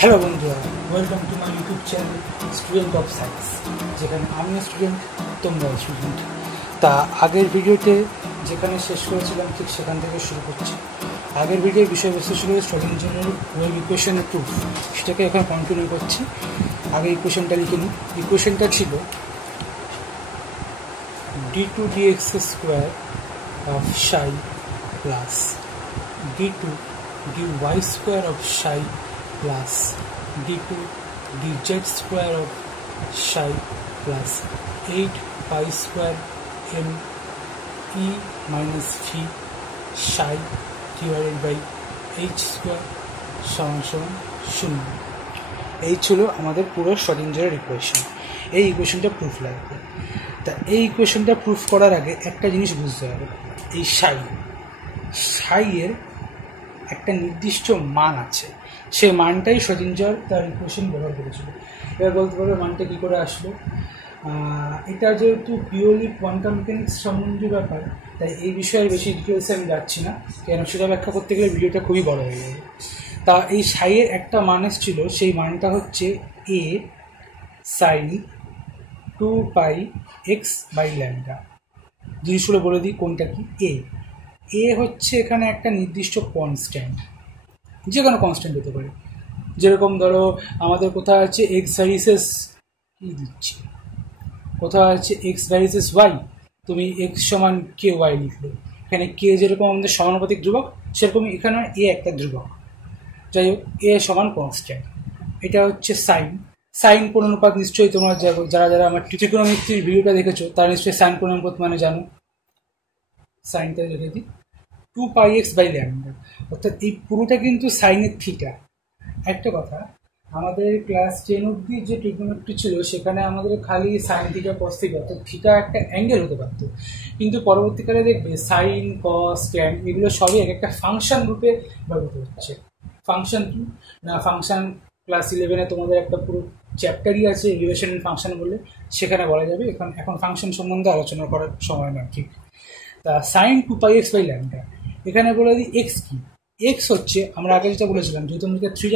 Hello বন্ধুরা, welcome to my YouTube channel student of science, যেখানে আমিও স্টুডেন্ট, তোমরাও স্টুডেন্ট। তা আগের ভিডিওতে যেখানে শেষ করেছিলাম ঠিক সেখান থেকে শুরু করছি। আগের ভিডিওর বিষয়বস্তু ছিল স্ট্রডিঞ্জারের ওয়েভ ইকুয়েশনের প্রুফ, সেটাকে এখন কন্টিনিউ করছি। আগে ইকুয়েশনটা লিখে নিই। ইকুয়েশনটা ছিল d2 dx square of psi plus d2 dy square of psi plus d2 dz square of psi plus 8 pi square m e minus v psi divided by h square সমান 0। এই ছিল আমাদের পুরো স্ট্রডিঞ্জারের ইকুয়েশন। এই ইকুয়েশনটা প্রুফ লাগবে। তা এই ইকুয়েশনটা proof করার আগে একটা জিনিস বুঝতে হবে, এই সাই এর একটা নির্দিষ্ট মান আছে, সেই মানটাই স্ট্রডিঞ্জার তার ইকুয়েশন ব্যবহার করেছিল। এবার বলতে পারবে মানটা কী করে আসলো। এটা যেহেতু পিওরলি কোয়ান্টাম মেকানিক্স সম্বন্ধীয় ব্যাপার, তাই এই বিষয়ে বেশি ডিটেলসে আমি যাচ্ছি না, কেন সেটা ব্যাখ্যা করতে গেলে ভিডিওটা খুবই বড় হয়ে যাবে। তা এই সাইয়ের একটা মান এসেছিল, সেই মানটা হচ্ছে a sin 2 pi x by lambda। জিনিসগুলো বলে দিই কোনটা কি। এ হচ্ছে এখানে একটা নির্দিষ্ট কনস্ট্যান্ট, যে কোনো কনস্ট্যান্ট হতে পারে। যেরকম ধরো আমাদের কোথাও আছে এক্স ভ্যারিসেস কী দিচ্ছি, কোথাও আছে এক্স ভ্যারিসেস ওয়াই, তুমি এক্স সমান কে ওয়াই লিখলে, এখানে কে যেরকম আমাদের সমানুপাতিক ধ্রুবক, সেরকমই এখানে এ একটা ধ্রুবক। যাই হোক, এ সমান কনস্ট্যান্ট। এটা হচ্ছে সাইন কোণ অনুপাত। নিশ্চয়ই তোমরা যারা যারা আমার ত্রিকোণমিতির ভিডিওটা দেখেছো তারা নিশ্চয়ই সাইন কোণ অনুপাত মানে জানো। সাইনটা লিখে দিই 2 pi x by lambda, অর্থাৎ এই পুরোটা কিন্তু সাইনের থিটা। একটা কথা, আমাদের ক্লাস 10 অবধি যে ট্রিগোনোমেট্রি ছিল সেখানে আমাদের খালি সাইন থিটা কস থিটা, অর্থাৎ থিটা একটা অ্যাঙ্গেল হতে পারতো, কিন্তু পরবর্তীকালে দেখবে সাইন কস ট্যান এগুলো সবই এক একটা ফাংশন রূপে ব্যবহৃত হচ্ছে। ফাংশন কি না, ফাংশন ক্লাস 11-এ তোমাদের একটা পুরো চ্যাপ্টারই আছে রিলেশন ফাংশন বলে, সেখানে বলা যাবে। এখন ফাংশন সম্বন্ধে আলোচনা করার সময় নয়। ঠিক, তা sign 2 pi x by lambda, এখানে বলে দিই এক্স কি। এক্স হচ্ছে আমরা আগে যেটা বলেছিলাম, যেহেতু আমাদের 3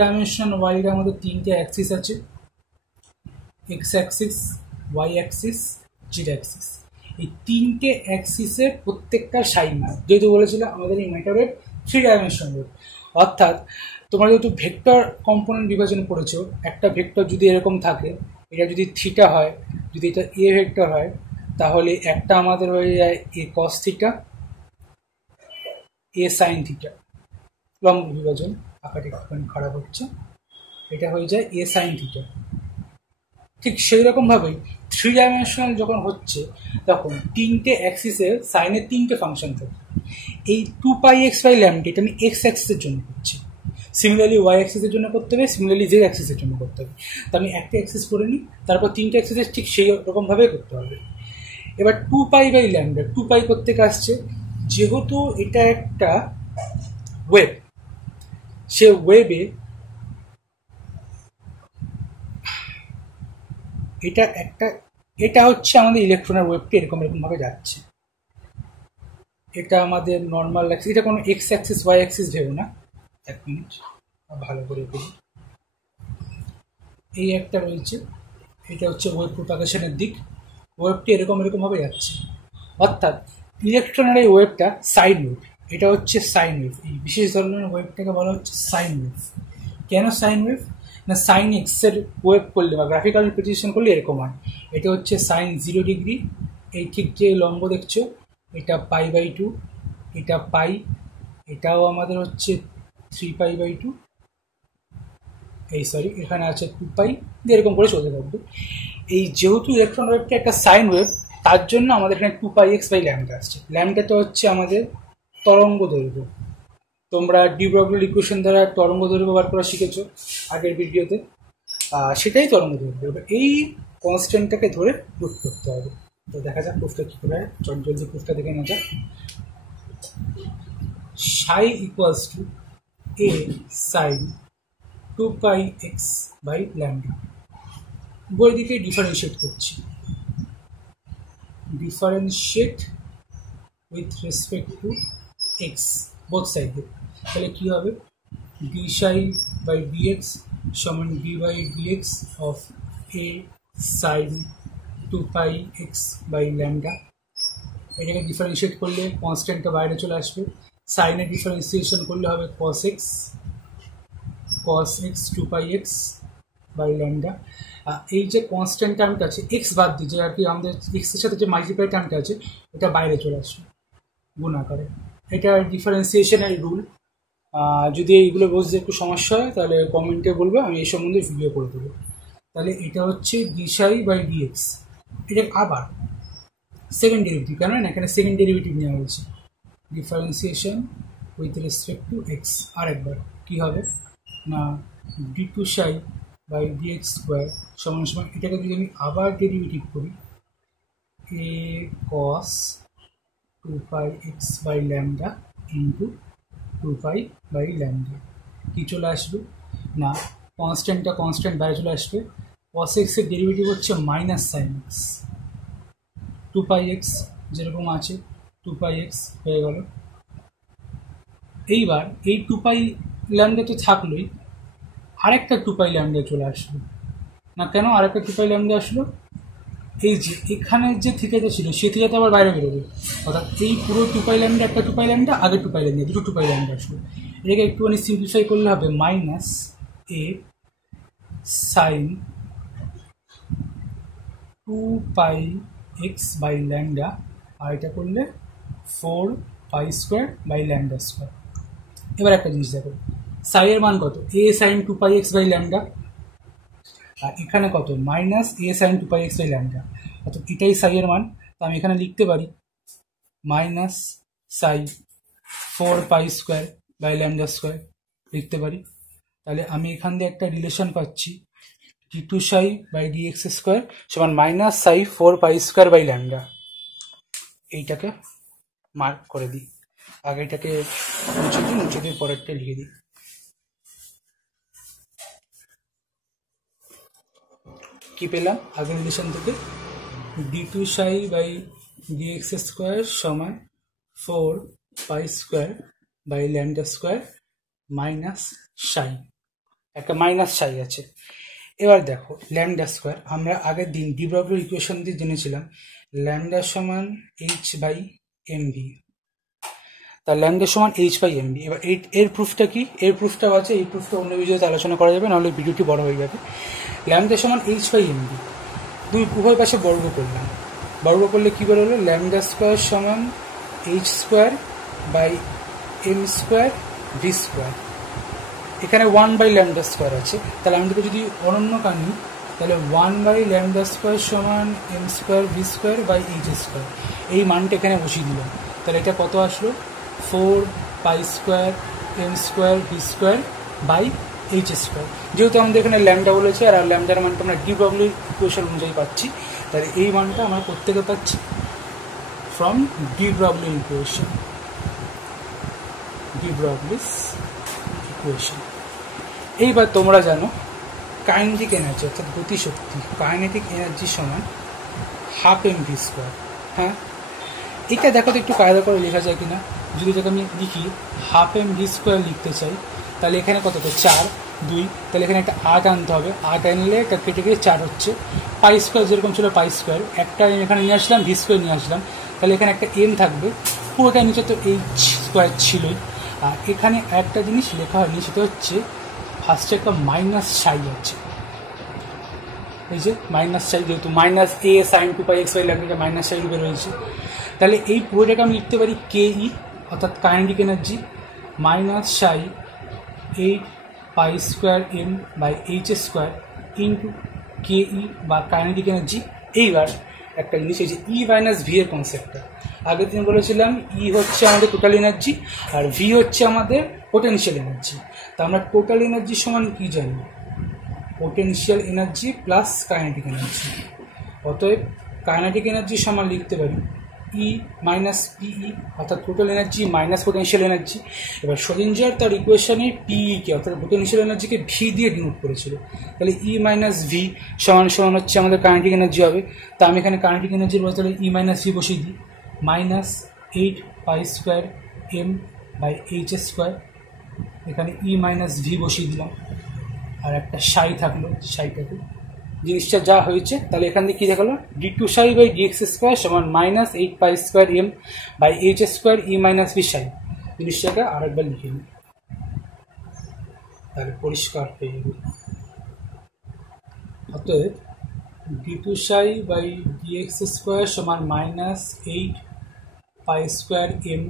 ডাইমেনশন ওয়াইয়ের আমাদের 3টে অ্যাক্সিস আছে, X axis, Y axis, Z axis. এই 3টে অ্যাক্সিসের প্রত্যেকটা সাইন মান, যেহেতু বলেছিলাম আমাদের এই ম্যাটারের 3 ডাইমেনশন ওয়েভ, অর্থাৎ তোমরা যেহেতু ভেক্টর কম্পোনেন্ট বিভাজন করেছো, একটা ভেক্টর যদি এরকম থাকে, এটা যদি থিটা হয়, যদি এটা এ ভেক্টর হয়, তাহলে একটা আমাদের হয়ে যায় এ কস থিটা, এ সাইন থিটা। লম্ব বিভাজন, আঁকাটি একটুখানি খারাপ হচ্ছে, এটা হয়ে যায় এ সাইন থিটা। ঠিক সেই রকমভাবেই 3 ডাইমেনশনাল যখন হচ্ছে, তখন 3টে অ্যাক্সিসে সাইনের 3টে ফাংশন থাকে। এই 2 pi x by lambda এটা আমি এক্স অ্যাক্সিসের জন্য করছি, সিমিলারলি ওয়াই অ্যাক্সিসের জন্য করতে হবে, সিমিলারলি জেড অ্যাক্সিসের জন্য করতে হবে। তো আমি একটা অ্যাক্সিস করে নিই, তারপর 3টে অ্যাক্সিসের ঠিক সেই রকমভাবেই করতে হবে। এবার 2 pi by lambda, 2 pi করতে আসছে, যেহেতু এটা একটা ওয়েভ, সে ওয়েবে এটা হচ্ছে আমাদের ইলেকট্রনের ওয়েভটি এরকমভাবে যাচ্ছে। এটা আমাদের নর্মাল অ্যাক্সিস, এটা কোনো এক্স অ্যাক্সিস ওয়াই অ্যাক্সিস ভেবো না। এক মিনিট ভালো করে বলি, এই একটা রয়েছে, এটা হচ্ছে ওয়েভ প্রপাগেশনের দিক। ওয়েভটি এরকমভাবে যাচ্ছে, অর্থাৎ ইলেকট্রনের এই ওয়েভটা সাইন ওয়েভ। এটা হচ্ছে সাইন ওয়েভ। এই বিশেষ ধরনের ওয়েভটাকে বলা হচ্ছে সাইন ওয়েভ। কেন সাইন ওয়েভ না, সাইন এক্সের ওয়েভ করলে বা গ্রাফিক্যাল রিপ্রেজেন্টেশন করলে এরকম হয়। এটা হচ্ছে সাইন 0 ডিগ্রি, এই ঠিক যে লম্ব দেখছো এটা π/2, এটা পাই, এটাও আমাদের হচ্ছে 3π/2, এই সরি এখানে আছে 2 পাই, এরকম করে চলতে থাকবে। এই যেহেতু ইলেকট্রন ওয়েভটা একটা সাইন ওয়েভ, তার জন্য আমাদের এখানে 2 pi x by lambda আসছে। ল্যামডাটা হচ্ছে আমাদের তরঙ্গ দৈর্ঘ্য। তোমরা ডি ব্রগলির ইকুয়েশন দ্বারা তরঙ্গ দৈর্ঘ্য বার করা শিখেছো আগের ভিডিওতে, সেটাই তরঙ্গ দৈর্ঘ্য। এবার এই কনস্ট্যান্টটাকে ধরে প্রুফ করতে হবে। তো দেখা যাক প্রুফটা কী করে হয়, জলদি প্রুফটা দেখে নেওয়া যাক। Psi equals to A sine 2 pi x by lambda। উপরের দিকে ডিফারেন্সিয়েট করছি, differentiate with respect to X both সাইডে, তাহলে কী হবে d psi by dx সমান d by dx of a sin 2 pi x by lambda। এটাকে ডিফারেন্সিয়েট করলে কনস্ট্যান্টটা বাইরে চলে আসবে। সাইনের ডিফারেন্সিয়েশন করলে হবে cos x 2 pi x by lambda। এই যে কনস্ট্যান্ট টার্মটা আছে এক্স বাদ দিয়ে, যে আর কি আমাদের এক্স এর সাথে যে মাল্টিপ্লাই টার্মটা আছে এটা বাইরে চলে আসবে গুণাকারে। এটা ডিফারেন্সিয়েশনের রুল। যদি এইগুলো বুঝতে একটু সমস্যা হয় তাহলে কমেন্টে বলবে, আমি এই সম্বন্ধে ভিডিও করে দেবো। তাহলে এটা হচ্ছে D Sai by D x. এটা আবার সেকেন্ড ডেরিভেটিভ, কেন না এখানে সেকেন্ড ডেরিভেটিভ নেওয়া হয়েছে। Differentiation with respect to X. আরেকবার কী হবে না D two psi by D x square সমান সমান, এটাকে যদি আমি আবার ডেরিভেটিভ করি এ কস 2 pi x by lambda into 2 pi by lambda। কি চলে আসবে না কনস্ট্যান্টটা কনস্ট্যান্ট বাইরে চলে আসবে। cos x এর ডেরিভেটিভ হচ্ছে minus sine x, 2 pi x যেরকম আছে 2 pi x হয়ে গেল। এইবার এই 2 pi lambda তো থাকলোই, আরেকটা 2 pi lambda চলে আসবে না। কেন আরেকটা 2 pi lambda আসলো? এই যে এখানে যে থিটাটা ছিল সে থিটাটা আবার বাইরে বেরোবে, অর্থাৎ এই পুরো 2 pi lambda একটা 2 pi lambda আগে 2 pi lambda দুটো 2 pi lambda আসবে। এটাকে একটুখানি সিম্পলিফাই করলে হবে minus A sine 2 pi x by lambda, আর এটা করলে 4 pi square by lambda square. এবার একটা জিনিস দেখো, সাই এর মান কত? A sine 2 pi x by lambda, আর এখানে কত? Minus A sine 2 pi x by lambda, অর্থাৎ এটাই সাই এর মান। তো আমি এখানে লিখতে পারি minus psi 4 pi square by lambda square লিখতে পারি। তাহলে আমি এখান দিয়ে একটা রিলেশন পাচ্ছি D two psi by D x square সমান minus psi 4 pi square by lambda. এইটাকে মার্ক করে দিই, আগে এটাকে মুছে দিয়ে পরেরটা লিখে দিই। কি পেলাম আগের রিলেশন থেকে? D two psi by D x square সমান 4 pi square by lambda square minus psi, একটা মাইনাস সাই আছে। এবার দেখো ল্যামডা স্কোয়ার আমরা আগের দিন ডি ব্রগলির ইকুয়েশন দিয়ে জেনেছিলাম ল্যামডা সমান এইচ বাই এম ভি। তা ল্যামডা সমান এইচ বাই এম ভি। এবার এর প্রুফটা কি? এর প্রুফটাও আছে, এই প্রুফটা অন্য ভিডিওতে আলোচনা করা যাবে, নাহলে ভিডিওটি বড় হয়ে যাবে। ল্যামডা সমান এইচ বাই এম ভি, দুই উভয় পাশে বর্গ করলাম, বর্গ করলে কী বেরোলো? ল্যামডা স্কোয়ার সমান H square by M square V square. এখানে 1 বাই ল্যামডা স্কোয়ার আছে, তাহলে আমি যদি অনন্য কানি তাহলে 1 বাই ল্যামডা স্কোয়ার সমান M square V square by H square. এই মানটা এখানে বসিয়ে দিলাম, তাহলে এটা কত আসলো? 4 pi square M square V square by H square. যেহেতু আমাদের এখানে ল্যামডা বলেছে আর ল্যামডার মানটা আমরা ডি ব্রগলির ইকুয়েশন অনুযায়ী পাচ্ছি, তাহলে এই মানটা আমরা প্রত্যেকে পাচ্ছি ফ্রম ডি ব্রগলির ইকুয়েশন, ডি ব্রগলিস ইকুয়েশন। এইবার তোমরা জানো কাইনেটিক এনার্জি অর্থাৎ গতিশক্তি, কাইনেটিক এনার্জি সমান হাফ এম ভি স্কোয়ার। হ্যাঁ, এটা দেখো তো একটু কায়দা করে লেখা যায় কিনা। যদি এটাকে আমি লিখি হাফ এম ভি স্কোয়ার লিখতে চাই, তাহলে এখানে কত? 4 2, তাহলে এখানে একটা 8 আনতে হবে, 8 আনলে একটা কেটে গিয়ে 4 হচ্ছে। পাই স্কোয়ার যেরকম ছিল পাই স্কোয়ার, একটা এম এখানে নিয়ে আসলাম, ভি স্কোয়ার নিয়ে আসলাম, তাহলে এখানে একটা এম থাকবে, পুরোটা নিচে তো এইচ স্কোয়ার ছিলই। আর এখানে একটা জিনিস লেখা হয়নি, সেটা হচ্ছে ফার্স্টে একটা মাইনাস সাই আছে, এই যে মাইনাস সাই, যেহেতু minus A sine 2 pi x by lambda minus psi রূপে রয়েছে, তাহলে এই পুরোটাকে আমি লিখতে পারি কে ই অর্থাৎ kinetic energy minus psi 8 pi square M by H square into K E বা কাইনেটিক এনার্জি। এইবার একটা জিনিস, এই যে ই মাইনাস ভি এর কনসেপ্টটা আগের দিন বলেছিলাম, ই হচ্ছে আমাদের টোটাল এনার্জি আর ভি হচ্ছে আমাদের পোটেনশিয়াল এনার্জি। তা আমরা টোটাল এনার্জি সমান কি জানি? Potential energy plus kinetic energy. অতএব কাইনেটিক এনার্জি সমান লিখতে পারি ই মাইনাস পিই অর্থাৎ total energy minus potential energy. এবার শোডিঞ্জার তার ইকুয়েশনে পিইকে অর্থাৎ পোটেনশিয়াল এনার্জিকে ভি দিয়ে ডিনোট করেছিল, তাহলে ই মাইনাস ভি সমান সমান হচ্ছে আমাদের কাইনেটিক এনার্জি হবে। তা আমি এখানে কাইনেটিক এনার্জির বদলে ই মাইনাস ভি বসিয়ে দিই, minus 8 pi square M by H square এখানে ই মাইনাস ভি বসিয়ে দিলাম, আর একটা সাই থাকলো, সাইটাকে জিনিসটা যা হয়েছে তাহলে এখান থেকে কী দেখালো, d two psi by D x square সমান minus 8 pi square M by H square E minus V psi. জিনিসটাকে আরেকবার লিখে নিই তাহলে পরিষ্কার হয়ে যাবে। অতএব d two psi by D x square সমান minus 8 pi square M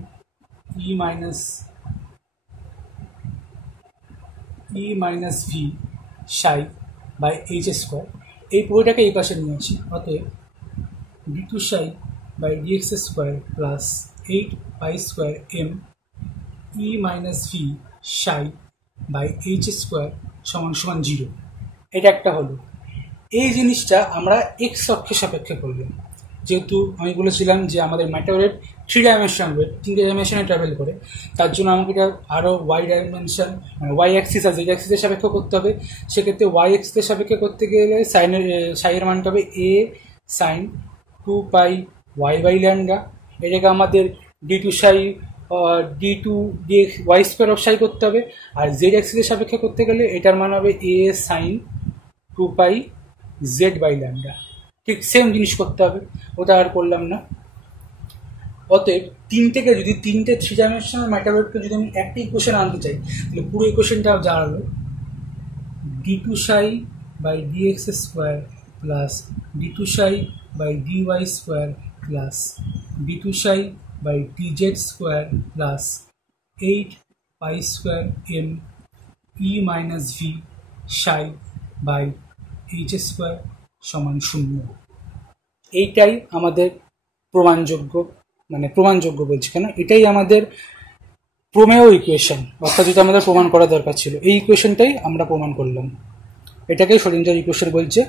E minus V psi by H square, এই পুরোটাকে এই পাশে নিয়েছি। অতএব d two psi by D x square plus 8 pi square M E minus V psi by H square সমান সমান 0। এটা একটা হলো। এই জিনিসটা আমরা এক্স অক্ষের সাপেক্ষে করলাম, যেহেতু আমি বলেছিলাম যে আমাদের ম্যাটারের 3 ডাইমেনশন ওয়েট 3 ডাইমেনশনে ট্রাভেল করে, তার জন্য আমাকে এটা আরও ওয়াই ডাইমেনশন মানে ওয়াই অ্যাক্সিস আর জেড অ্যাক্সিসের সাপেক্ষে করতে হবে। সেক্ষেত্রে ওয়াই অ্যাক্সিসের সাপেক্ষে করতে গেলে সাইয়ের মানটা হবে A sine 2 pi y by lambda. এটাকে আমাদের d two psi d two d x y square of psi করতে হবে, আর জেড অ্যাক্সিসের সাপেক্ষে করতে গেলে এটার মান হবে A sine 2 pi z by lambda. ঠিক সেম জিনিস করতে হবে, ওটা আর করলাম না। অতএব যদি তিনটে 3 ডাইমেনশনাল ম্যাটারকে যদি আমি একটা ইকুয়েশন আনতে চাই, তাহলে পুরো ইকুয়েশনটা দাঁড়ালো D two psi by D x square plus D two psi by D Y square plus D two psi by D Z square plus 8 pi square M E minus V psi by H square সমান 0। এইটাই আমাদের প্রমাণযোগ্য বলছি কেন, এটাই আমাদের প্রমেয় equation, অর্থাৎ যেটা আমাদের প্রমাণ করা দরকার ছিল, এই ইকুয়েশনটাই আমরা প্রমাণ করলাম। এটাকেই শ্রোডিঞ্জার ইকুয়েশন বলছে।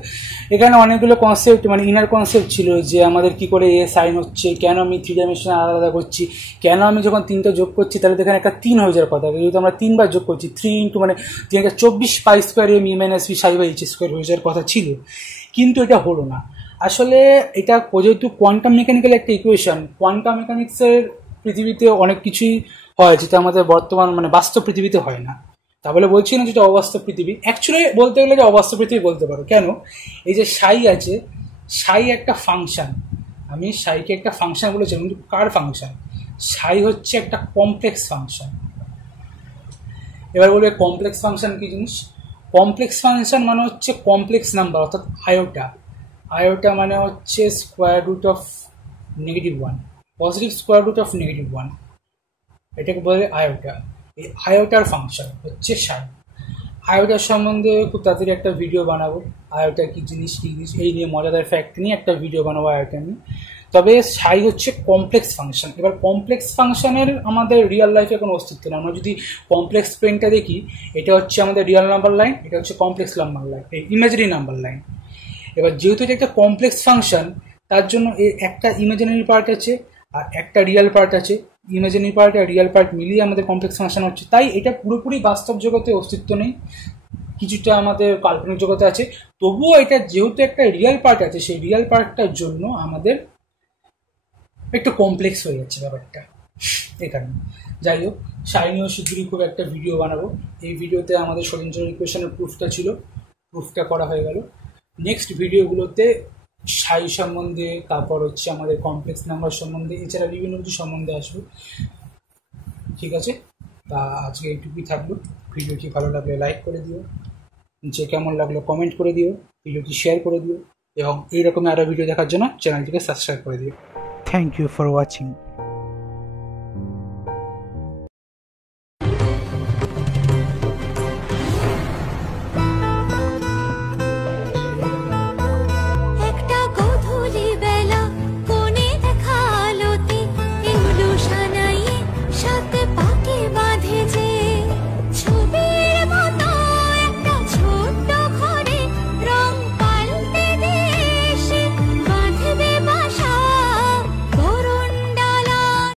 এখানে অনেকগুলো কনসেপ্ট ইনার কনসেপ্ট ছিল, যে আমাদের কি করে এ সাইন হচ্ছে, কেন আমি 3 ডাইমেনশন আলাদা করছি, কেন আমি যখন 3টা যোগ করছি তাহলে এখানে একটা 3 হয়ে যাওয়ার কথা, যেহেতু আমরা 3 বার যোগ করছি 3 ইন্টু মানে 24 pi square M E minus V psi by H square হয়ে যাওয়ার কথা ছিল, কিন্তু এটা হলো না। আসলে এটা যেহেতু কোয়ান্টাম মেকানিক্যাল একটা ইকুয়েশন, কোয়ান্টাম মেকানিক্সের পৃথিবীতে অনেক কিছুই হয় যেটা আমাদের বর্তমান বাস্তব পৃথিবীতে হয় না। তা বলে বলছি না যেটা অবাস্তব পৃথিবী, অ্যাকচুয়ালি বলতে গেলে যে অবাস্তব পৃথিবী বলতে পারো। কেন? এই যে সাই আছে, সাই একটা ফাংশন, আমি সাইকে একটা ফাংশন বলেছিলাম, কিন্তু কার ফাংশন? সাই হচ্ছে একটা কমপ্লেক্স ফাংশন। এবার বলবে কমপ্লেক্স ফাংশন কি জিনিস? কমপ্লেক্স ফাংশন মানে হচ্ছে কমপ্লেক্স নাম্বার, অর্থাৎ আয়োটা মানে হচ্ছে square root of -1, positive square root of -1, এটাকে বলে আয়োটা। এই আয়োটার ফাংশন হচ্ছে সাই। আয়োটার সম্বন্ধে খুব তাড়াতাড়ি একটা ভিডিও বানাবো, আয়োটা কী জিনিস এই নিয়ে মজাদার ফ্যাক্ট নিয়ে একটা ভিডিও বানাবো আয়োটা নিয়ে। তবে সাই হচ্ছে কমপ্লেক্স ফাংশন। এবার কমপ্লেক্স ফাংশনের আমাদের রিয়েল লাইফে কোনো অস্তিত্ব নেই। আমরা যদি কমপ্লেক্স পেনটা দেখি, এটা হচ্ছে আমাদের রিয়েল নাম্বার লাইন, এটা হচ্ছে কমপ্লেক্স নাম্বার লাইন, এই ইমাজিনারি নাম্বার লাইন। এবার যেহেতু এটা একটা কমপ্লেক্স ফাংশন, তার জন্য এর একটা ইমাজিনারি পার্ট আছে আর একটা রিয়েল পার্ট আছে। ইমাজিনারি পার্ট আর রিয়েল পার্ট মিলিয়ে আমাদের কমপ্লেক্স ফাংশন হচ্ছে। তাই এটা পুরোপুরি বাস্তব জগতে অস্তিত্ব নেই, কিছুটা আমাদের কাল্পনিক জগতে আছে। তবুও এটা যেহেতু একটা রিয়েল পার্ট আছে, সেই রিয়েল পার্টটার জন্য আমাদের একটু কমপ্লেক্স হয়ে যাচ্ছে ব্যাপারটা এখানে। যাই হোক, সাই নিয়েও শিগগিরই করে একটা ভিডিও বানাবো। এই ভিডিওতে আমাদের শ্রোডিঞ্জার ইকুয়েশনের প্রুফটা ছিল, প্রুফটা করা হয়ে গেল। নেক্সট ভিডিওগুলোতে সাই সম্বন্ধে, তারপর হচ্ছে আমাদের কমপ্লেক্স নাম্বার সম্বন্ধে, এছাড়া বিভিন্ন কিছু সম্বন্ধে আসবে। ঠিক আছে, তা আজকে এইটুকুই থাকলো। ভিডিওটি ভালো লাগলে লাইক করে দিও, যে কেমন লাগলো কমেন্ট করে দিও, ভিডিওটি শেয়ার করে দিও, এবং এইরকম আরও ভিডিও দেখার জন্য চ্যানেলটিকে সাবস্ক্রাইব করে দিও। Thank you for watching.